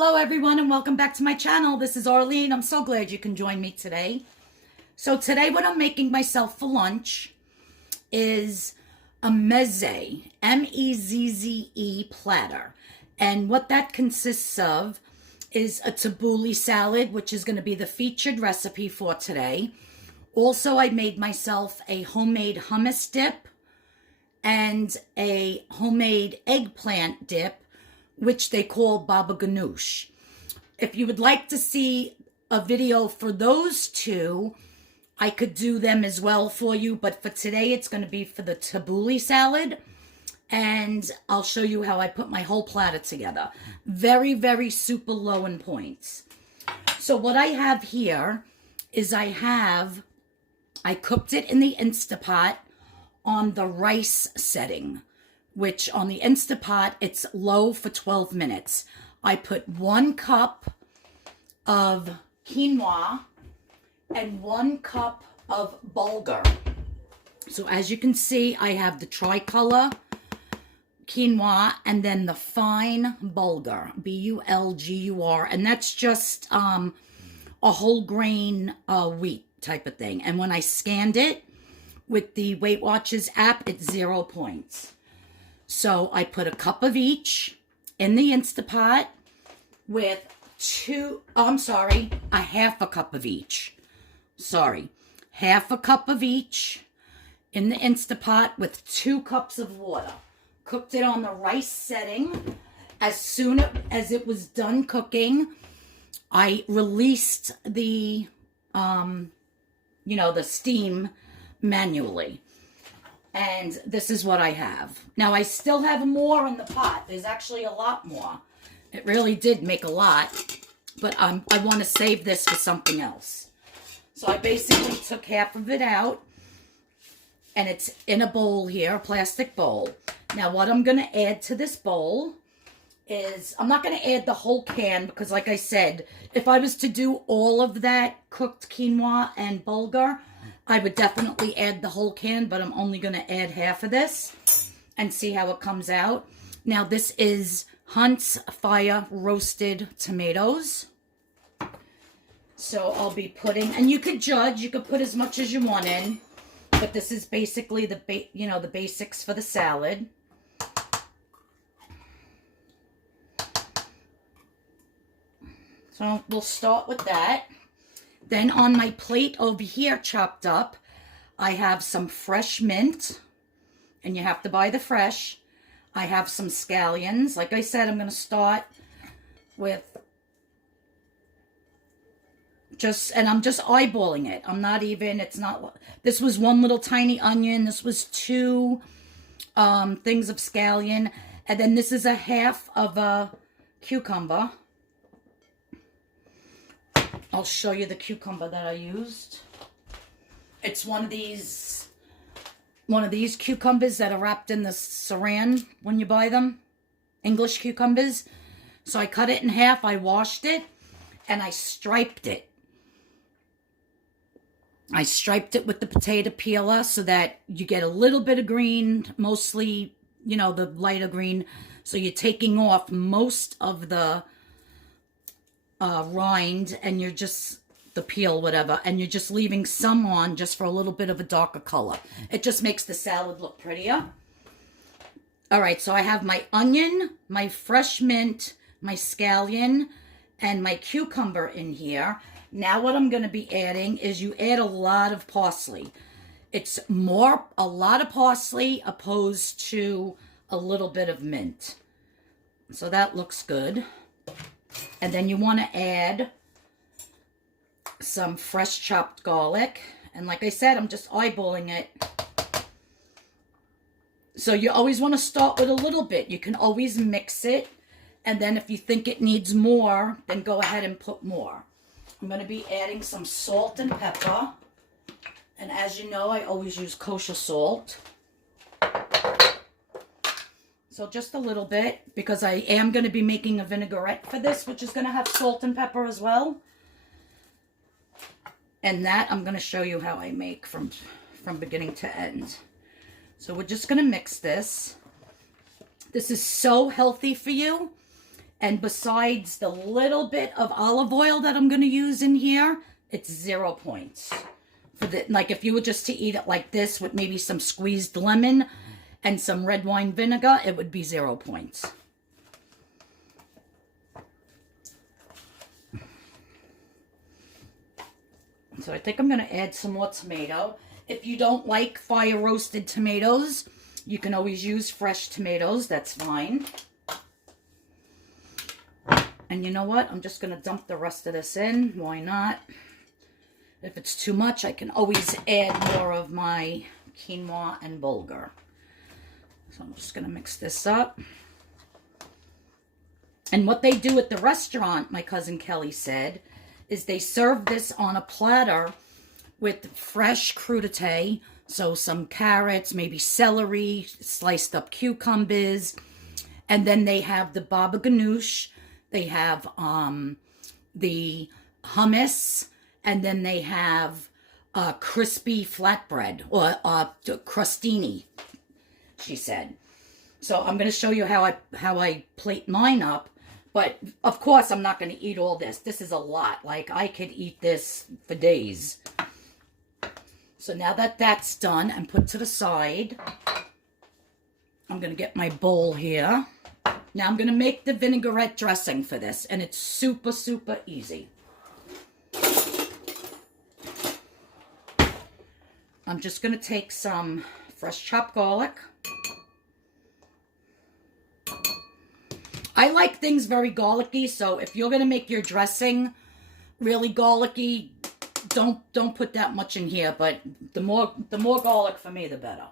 Hello everyone and welcome back to my channel. This is Arlene. I'm so glad you can join me today. So today what I'm making myself for lunch is a MEZZE, M-E-Z-Z-E platter. And what that consists of is a Tabouli salad, which is going to be the featured recipe for today. Also, I made myself a homemade hummus dip and a homemade eggplant dip, which they call baba ganoush. If you would like to see a video for those two, I could do them as well for you, but for today it's going to be for the Tabouli salad, and I'll show you how I put my whole platter together. Very, very super low in points. So what I have here is I cooked it in the Instapot on the rice setting, which on the Instapot, it's low for 12 minutes. I put 1 cup of quinoa and 1 cup of bulgur. So as you can see, I have the tricolor quinoa and then the fine bulgur, B-U-L-G-U-R, and that's just a whole grain wheat type of thing. And when I scanned it with the Weight Watchers app, it's 0 points. So I put a cup of each in the Instapot with a half a cup of each. Half a cup of each in the Instapot with 2 cups of water. Cooked it on the rice setting. As soon as it was done cooking, I released the, the steam manually. And this is what I have. Now, I still have more in the pot. There's actually a lot more. It really did make a lot. But I want to save this for something else. So I basically took half of it out. And it's in a bowl here, a plastic bowl. Now, what I'm going to add to this bowl is, I'm not going to add the whole can because, like I said, if I was to do all of that cooked quinoa and bulgur, I would definitely add the whole can, but I'm only going to add half of this and see how it comes out. Now, this is Hunt's Fire roasted tomatoes. So I'll be putting, and you could judge, you could put as much as you want in, but this is basically the the basics for the salad. So we'll start with that. Then on my plate over here, chopped up, I have some fresh mint, and you have to buy the fresh. I have some scallions. Like I said, I'm going to start with I'm just eyeballing it. I'm not even, this was 1 little tiny onion. This was 2 things of scallion. And then this is a half of a cucumber. I'll show you the cucumber that I used. It's one of these cucumbers that are wrapped in the saran when you buy them. English cucumbers. So I cut it in half, I washed it, and I striped it. I striped it with the potato peeler so that you get a little bit of green, mostly, the lighter green. So you're taking off most of the rind, and you're just the peel, whatever, and you're just leaving some on just for a little bit of a darker color. It just makes the salad look prettier. All right, so I have my onion, my fresh mint, my scallion, and my cucumber in here. Now what I'm going to be adding is you add a lot of parsley. It's a lot of parsley opposed to a little bit of mint. So that looks good. And then you want to add some fresh chopped garlic. And like I said, I'm just eyeballing it. So you always want to start with a little bit. You can always mix it. And then if you think it needs more, then go ahead and put more. I'm going to be adding some salt and pepper. And as you know, I always use kosher salt. So just a little bit, because I am going to be making a vinaigrette for this, which is going to have salt and pepper as well. And that I'm going to show you how I make from beginning to end. So we're just going to mix this. This is so healthy for you. And besides the little bit of olive oil that I'm going to use in here, it's 0 points. For the, like if you were just to eat it like this with maybe some squeezed lemon and some red wine vinegar, it would be 0 points. So I think I'm going to add some more tomato. If you don't like fire roasted tomatoes, you can always use fresh tomatoes. That's fine. And you know what? I'm just going to dump the rest of this in. Why not? If it's too much, I can always add more of my quinoa and bulgur. So I'm just going to mix this up. And what they do at the restaurant, my cousin Kelly said, is they serve this on a platter with fresh crudité. So some carrots, maybe celery, sliced up cucumbers. And then they have the baba ganoush. They have the hummus. And then they have crispy flatbread, or crostini, she said. So I'm going to show you how I plate mine up. But, of course, I'm not going to eat all this. This is a lot. Like, I could eat this for days. So now that that's done and put to the side, I'm going to get my bowl here. Now I'm going to make the vinaigrette dressing for this. And it's super, super easy. I'm just going to take some fresh chopped garlic. I like things very garlicky, so if you're going to make your dressing really garlicky, don't put that much in here, but the more garlic for me, the better.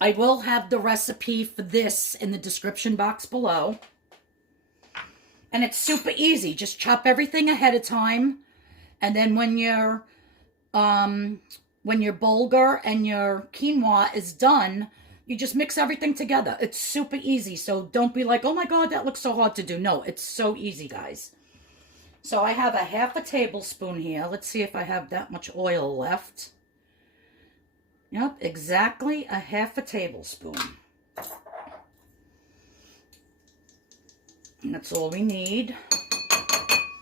I will have the recipe for this in the description box below. And it's super easy. Just chop everything ahead of time, and then when your bulgur and your quinoa is done, you just mix everything together. It's super easy. So don't be like, oh my God, that looks so hard to do. No, it's so easy, guys. So I have a half a tablespoon here. Let's see if I have that much oil left. Yep, exactly a half a tablespoon. And that's all we need,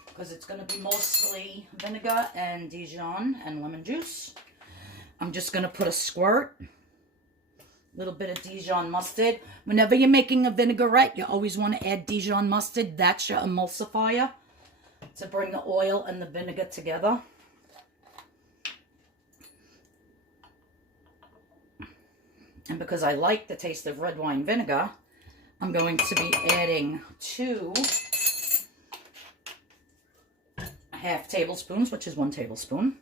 because it's going to be mostly vinegar and Dijon and lemon juice. I'm just going to put a squirt. Little bit of Dijon mustard. Whenever you're making a vinaigrette, you always want to add Dijon mustard. That's your emulsifier to bring the oil and the vinegar together. And because I like the taste of red wine vinegar, I'm going to be adding 2 half tablespoons, which is 1 tablespoon.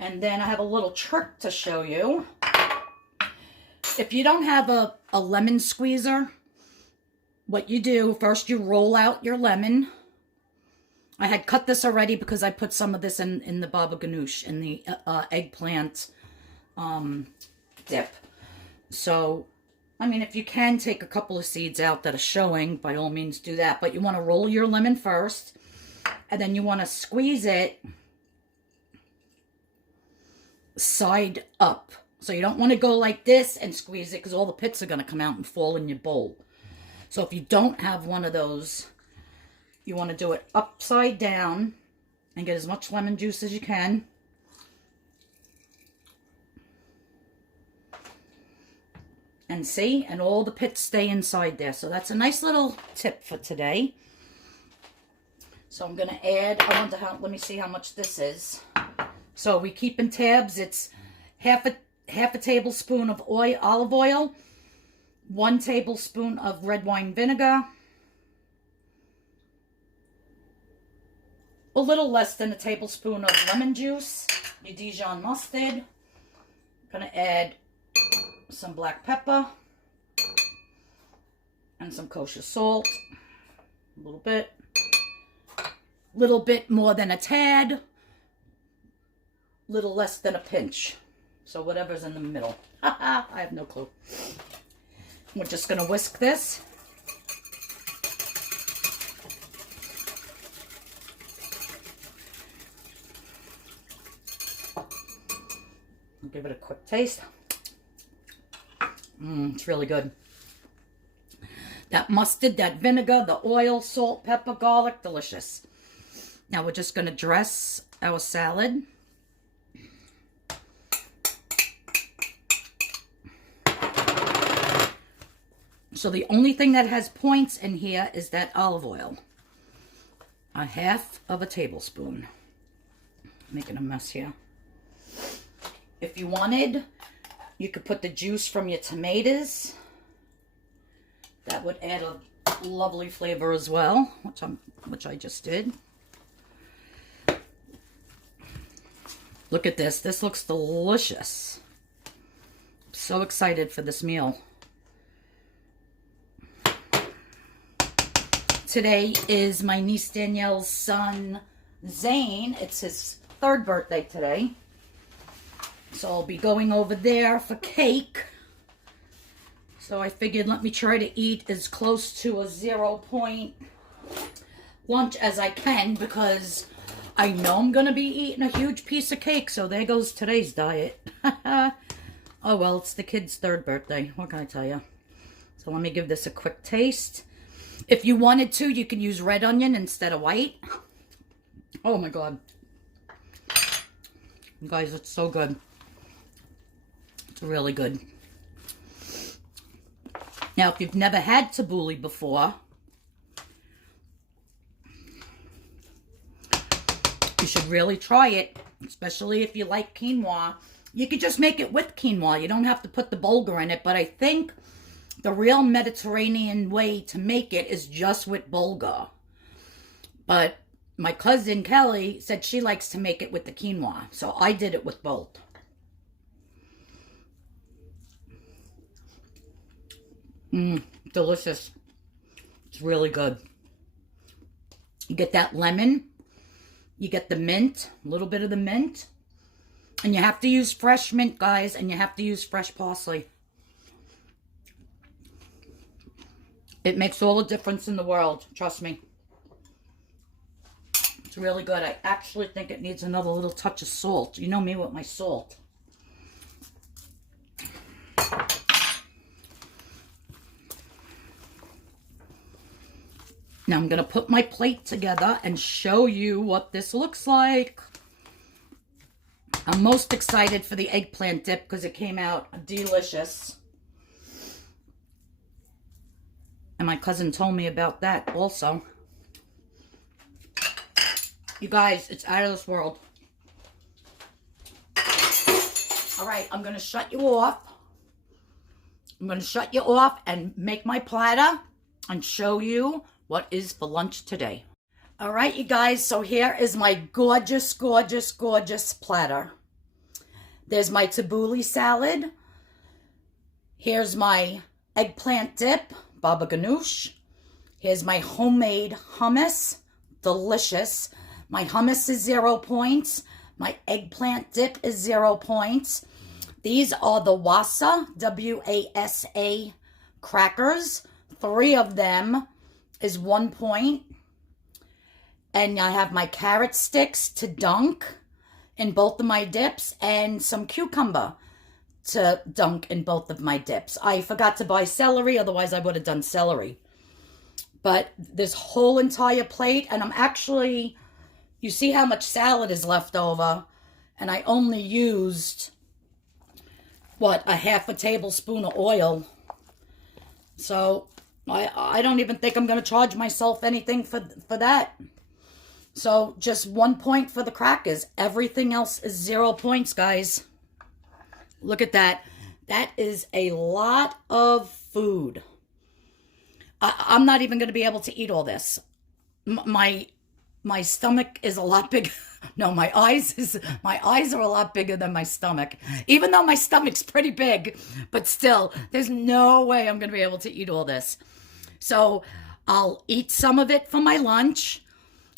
And then I have a little trick to show you. If you don't have a lemon squeezer, what you do, first you roll out your lemon. I had cut this already because I put some of this in the baba ganoush, in the eggplant dip. So, I mean, if you can take a couple of seeds out that are showing, by all means do that. But you want to roll your lemon first, and then you want to squeeze it side up. So you don't want to go like this and squeeze it, because all the pits are going to come out and fall in your bowl. So if you don't have one of those, you want to do it upside down and get as much lemon juice as you can. And see, and all the pits stay inside there. So that's a nice little tip for today. So I'm going to add, let me see how much this is. So we keep in tabs, it's half a tablespoon of olive oil, 1 tablespoon of red wine vinegar, a little less than a tablespoon of lemon juice, your Dijon mustard. I'm going to add some black pepper and some kosher salt, a little bit more than a tad, little less than a pinch. So whatever's in the middle. I have no clue. We're just going to whisk this. I'll give it a quick taste. It's really good. That mustard, that vinegar, the oil, salt, pepper, garlic, delicious. Now we're just going to dress our salad. So the only thing that has points in here is that olive oil. A half of a tablespoon. Making a mess here. If you wanted, you could put the juice from your tomatoes. That would add a lovely flavor as well, which I just did. Look at this. This looks delicious. I'm so excited for this meal. Today is my niece Danielle's son, Zane. It's his 3rd birthday today. So I'll be going over there for cake. So I figured let me try to eat as close to a 0-point lunch as I can, because I know I'm going to be eating a huge piece of cake. So there goes today's diet. Oh well, it's the kid's 3rd birthday. What can I tell you? So let me give this a quick taste. If you wanted to, you can use red onion instead of white. Oh my God. You guys, it's so good. It's really good. Now, if you've never had tabouli before, you should really try it, especially if you like quinoa. You could just make it with quinoa. You don't have to put the bulgur in it, but I think the real Mediterranean way to make it is just with bulgur. But my cousin Kelly said she likes to make it with the quinoa, so I did it with both. Delicious. It's really good. You get that lemon. You get the mint, a little bit of the mint. And you have to use fresh mint, guys, and you have to use fresh parsley. It makes all the difference in the world, trust me. It's really good. I actually think it needs another little touch of salt. You know me with my salt. Now I'm going to put my plate together and show you what this looks like. I'm most excited for the eggplant dip because it came out delicious. And my cousin told me about that also. You guys, it's out of this world. All right, I'm going to shut you off. I'm going to shut you off and make my platter and show you what is for lunch today. All right, you guys, so here is my gorgeous, gorgeous, gorgeous platter. There's my tabouli salad. Here's my eggplant dip, baba ganoush. Here's my homemade hummus, delicious. My hummus is 0 points. My eggplant dip is 0 points. These are the wasa, W-A-S-A crackers. 3 of them is 1 point. And I have my carrot sticks to dunk in both of my dips and some cucumber to dunk in both of my dips. I forgot to buy celery, otherwise I would have done celery. But this whole entire plate, and I'm actually, you see how much salad is left over, and I only used, what, a half a tablespoon of oil. So I don't even think I'm going to charge myself anything for that. So just 1 point for the crackers. Everything else is 0 points, guys. Look at that. That is a lot of food. I'm not even going to be able to eat all this. My stomach is a lot bigger. No, my eyes are a lot bigger than my stomach. Even though my stomach's pretty big, but still, there's no way I'm going to be able to eat all this. So I'll eat some of it for my lunch.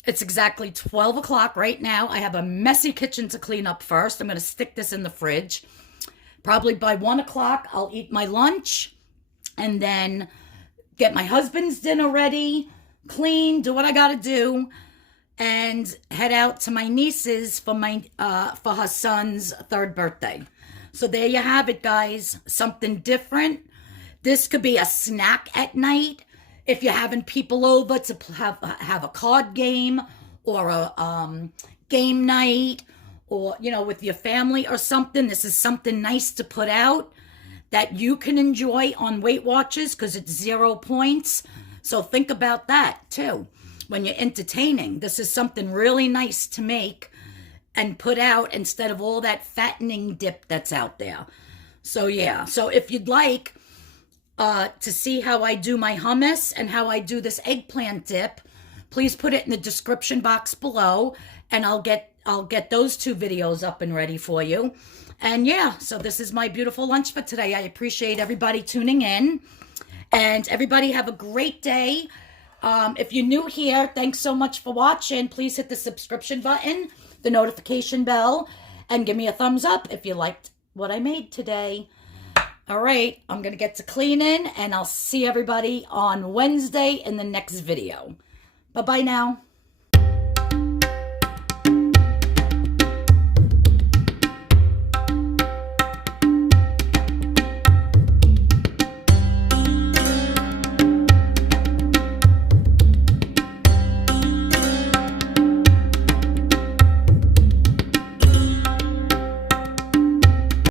It's exactly 12 o'clock right now. I have a messy kitchen to clean up first. I'm going to stick this in the fridge. Probably by 1 o'clock, I'll eat my lunch and then get my husband's dinner ready, clean, do what I got to do, and head out to my niece's for her son's 3rd birthday. So there you have it, guys. Something different. This could be a snack at night. if you're having people over to have a card game or a game night, or, you know, with your family or something, this is something nice to put out that you can enjoy on Weight Watchers because it's 0 points. So think about that too. When you're entertaining, this is something really nice to make and put out instead of all that fattening dip that's out there. So yeah, so if you'd like to see how I do my hummus and how I do this eggplant dip, please put it in the description box below, and I'll get those 2 videos up and ready for you. And yeah, so this is my beautiful lunch for today. I appreciate everybody tuning in, and everybody have a great day. If you're new here, thanks so much for watching. Please hit the subscription button, the notification bell, and give me a thumbs up if you liked what I made today. All right, I'm going to get to cleaning, and I'll see everybody on Wednesday in the next video. Bye-bye now.